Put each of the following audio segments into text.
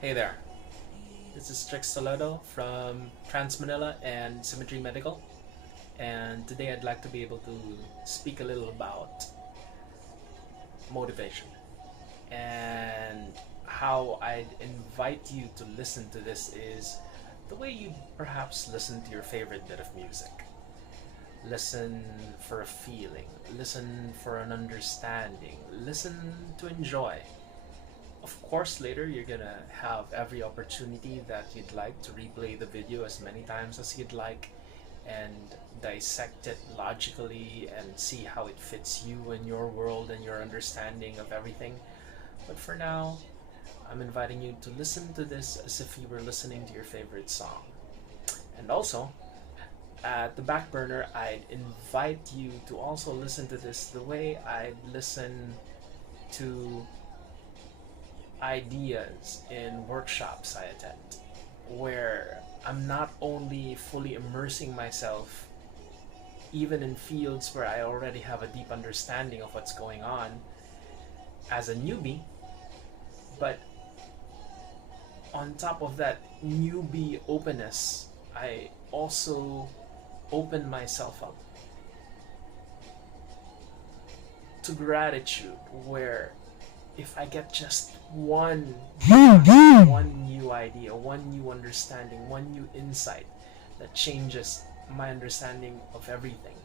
Hey there, this is Trix Toledo from Trans Manila and Symmetry Medical, and today I'd like to be able to speak a little about motivation and how I'd invite you to listen to this is the way you perhaps listen to your favorite bit of music. Listen for a feeling, listen for an understanding, listen to enjoy. Of course, later you're gonna have every opportunity that you'd like to replay the video as many times as you'd like and dissect it logically and see how it fits you and your world and your understanding of everything. But for now, I'm inviting you to listen to this as if you were listening to your favorite song. And also, at the back burner, I'd invite you to also listen to this the way I'd listen to ideas in workshops I attend, where I'm not only fully immersing myself even in fields where I already have a deep understanding of what's going on as a newbie, but on top of that newbie openness, I also open myself up to gratitude, where if I get just one new idea, one new understanding, one new insight that changes my understanding of everything,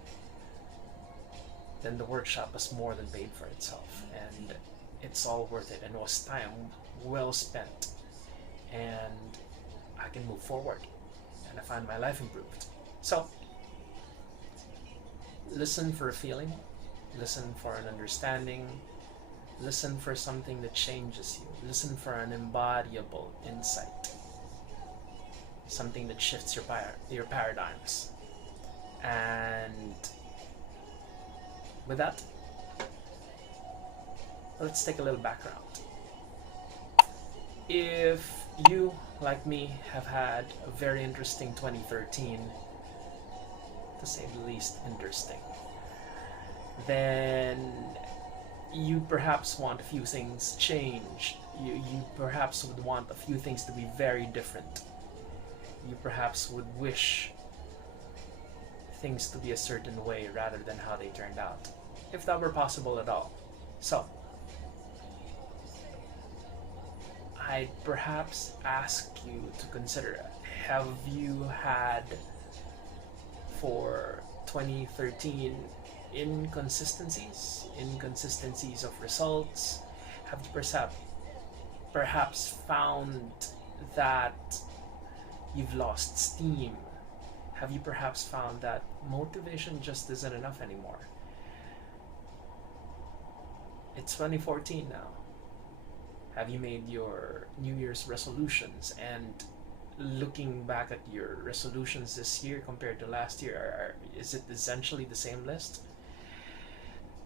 then the workshop has more than paid for itself, and it's all worth it, and it was time well spent, and I can move forward, and I find my life improved. So, listen for a feeling, listen for an understanding, listen for something that changes you. Listen for an embodiable insight. Something that shifts your paradigms. And with that, let's take a little background. If you, like me, have had a very interesting 2013, to say the least interesting, then you perhaps want a few things changed. You perhaps would want a few things to be very different. You perhaps would wish things to be a certain way rather than how they turned out, if that were possible at all. So, I'd perhaps ask you to consider, have you had for 2013 inconsistencies of results? Have you perhaps found that you've lost steam? Have you perhaps found that motivation just isn't enough anymore? It's 2014 now. Have you made your New Year's resolutions, and looking back at your resolutions this year compared to last year, is it essentially the same list?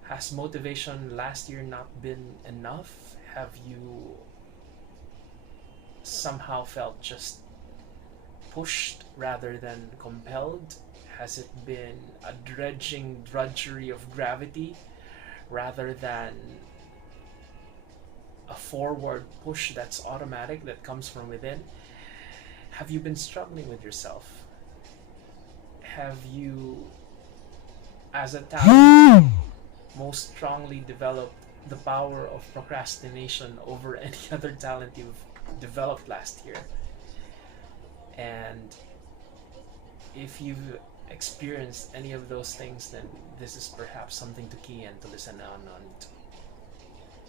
Has motivation last year not been enough? Have you somehow felt just pushed rather than compelled? Has it been a drudgery of gravity rather than a forward push that's automatic, that comes from within? Have you been struggling with yourself? Have you, as a talent, most strongly developed the power of procrastination over any other talent you've developed last year? And if you've experienced any of those things, then this is perhaps something to key in, to listen on.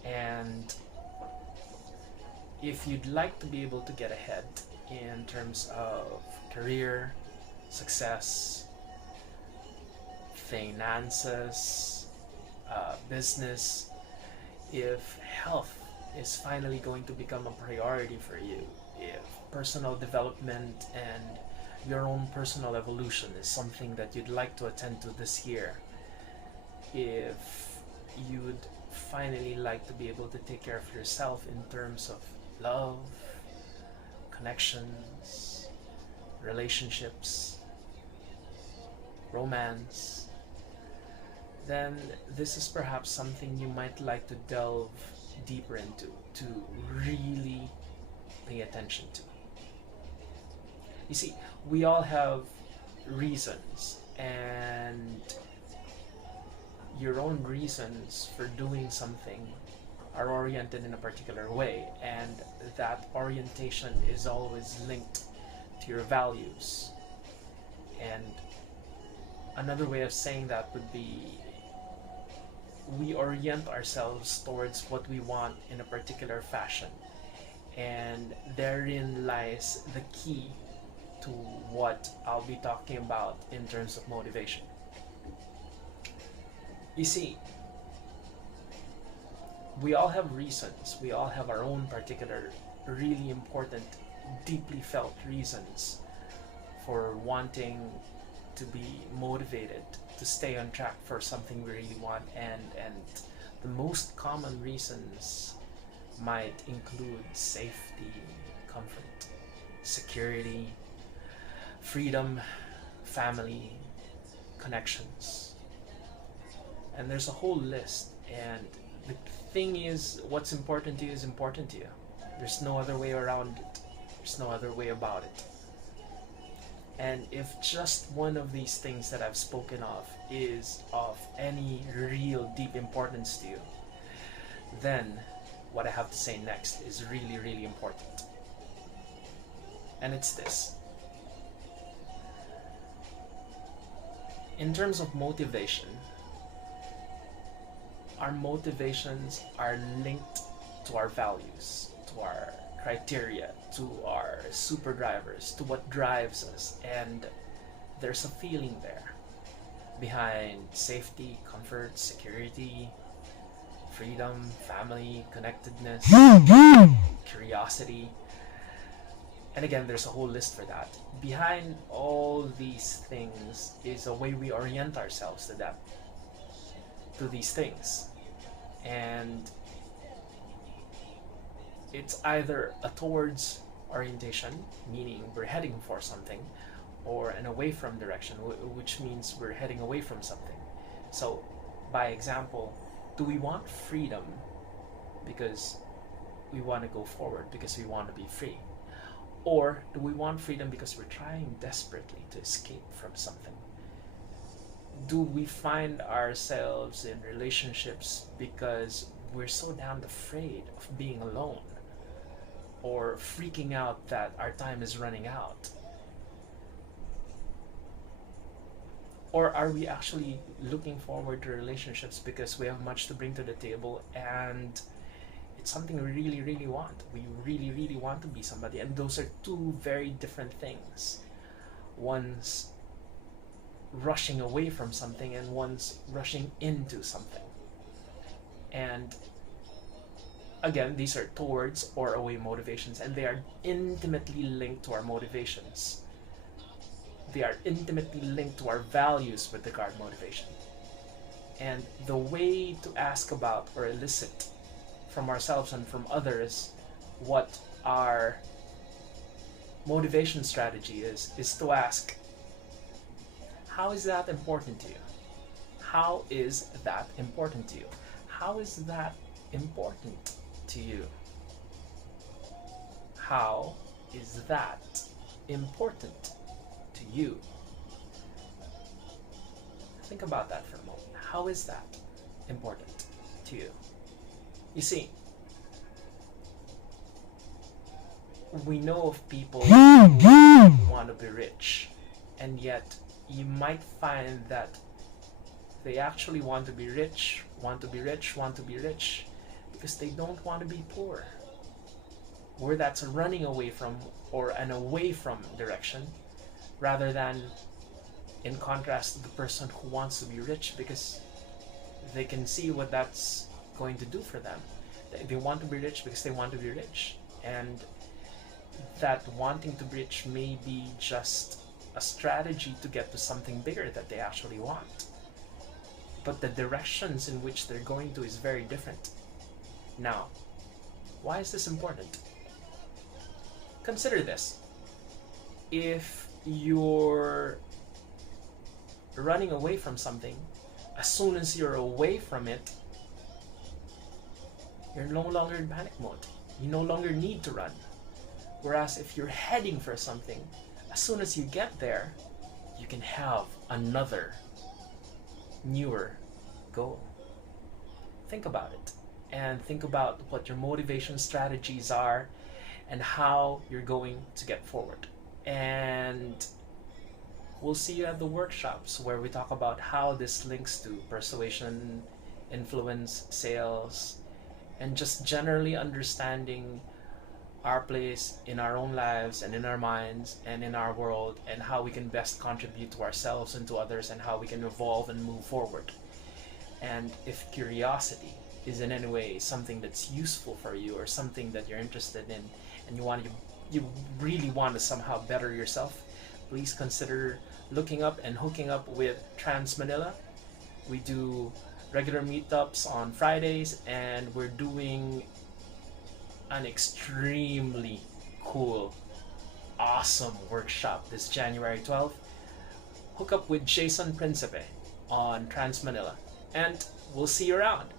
And if you'd like to be able to get ahead in terms of career, success, finances, business, if health is finally going to become a priority for you, if personal development and your own personal evolution is something that you'd like to attend to this year, if you'd finally like to be able to take care of yourself in terms of love, connections, relationships, romance, then this is perhaps something you might like to delve deeper into, to really pay attention to. You see, we all have reasons, and your own reasons for doing something are oriented in a particular way, and that orientation is always linked to your values. And another way of saying that would be, we orient ourselves towards what we want in a particular fashion, and therein lies the key to what I'll be talking about in terms of motivation. You see, we all have reasons, we all have our own particular, really important, deeply felt reasons for wanting to be motivated to stay on track for something we really want, and the most common reasons might include safety, comfort, security, freedom, family, connections, and there's a whole list. And the thing is, what's important to you is important to you. There's no other way around it. There's no other way about it. And if just one of these things that I've spoken of is of any real deep importance to you, then what I have to say next is really, really important. And it's this. In terms of motivation, our motivations are linked to our values, to our criteria, to our super drivers, to what drives us. And there's a feeling there behind safety, comfort, security, freedom, family, connectedness, curiosity. And again, there's a whole list for that. Behind all these things is a way we orient ourselves to these things. And it's either a towards orientation, meaning we're heading for something, or an away from direction, which means we're heading away from something. So, by example, do we want freedom because we want to go forward, because we want to be free? Or do we want freedom because we're trying desperately to escape from something? Do we find ourselves in relationships because we're so damned afraid of being alone, or freaking out that our time is running out? Or are we actually looking forward to relationships because we have much to bring to the table, and it's something we really, really want? We really, really want to be somebody. And those are two very different things. One's rushing away from something, and one's rushing into something. And again, these are towards or away motivations, and they are intimately linked to our motivations. They are intimately linked to our values with regard to motivation. And the way to ask about or elicit from ourselves and from others what our motivation strategy is to ask, how is that important to you? How is that important to you? How is that important to you? How is that important to you? Think about that for a moment. How is that important to you? You see, we know of people who want to be rich, and yet you might find that they actually want to be rich because they don't want to be poor. Where that's running away from, or an away from direction, rather than in contrast to the person who wants to be rich because they can see what that's going to do for them. They want to be rich because they want to be rich, and that wanting to be rich may be just a strategy to get to something bigger that they actually want. But the directions in which they're going to is very different. Now, why is this important? Consider this. If you're running away from something, as soon as you're away from it, you're no longer in panic mode. You no longer need to run. Whereas if you're heading for something, as soon as you get there, you can have another newer goal. Think about it, and think about what your motivation strategies are and how you're going to get forward. And we'll see you at the workshops where we talk about how this links to persuasion, influence, sales, and just generally understanding our place in our own lives and in our minds and in our world, and how we can best contribute to ourselves and to others, and how we can evolve and move forward. And if curiosity is in any way something that's useful for you, or something that you're interested in, and you really want to somehow better yourself, please consider looking up and hooking up with Trans Manila. We do regular meetups on Fridays, and we're doing an extremely cool, awesome workshop this January 12th. Hook up with Jason Principe on Trans Manila, and we'll see you around.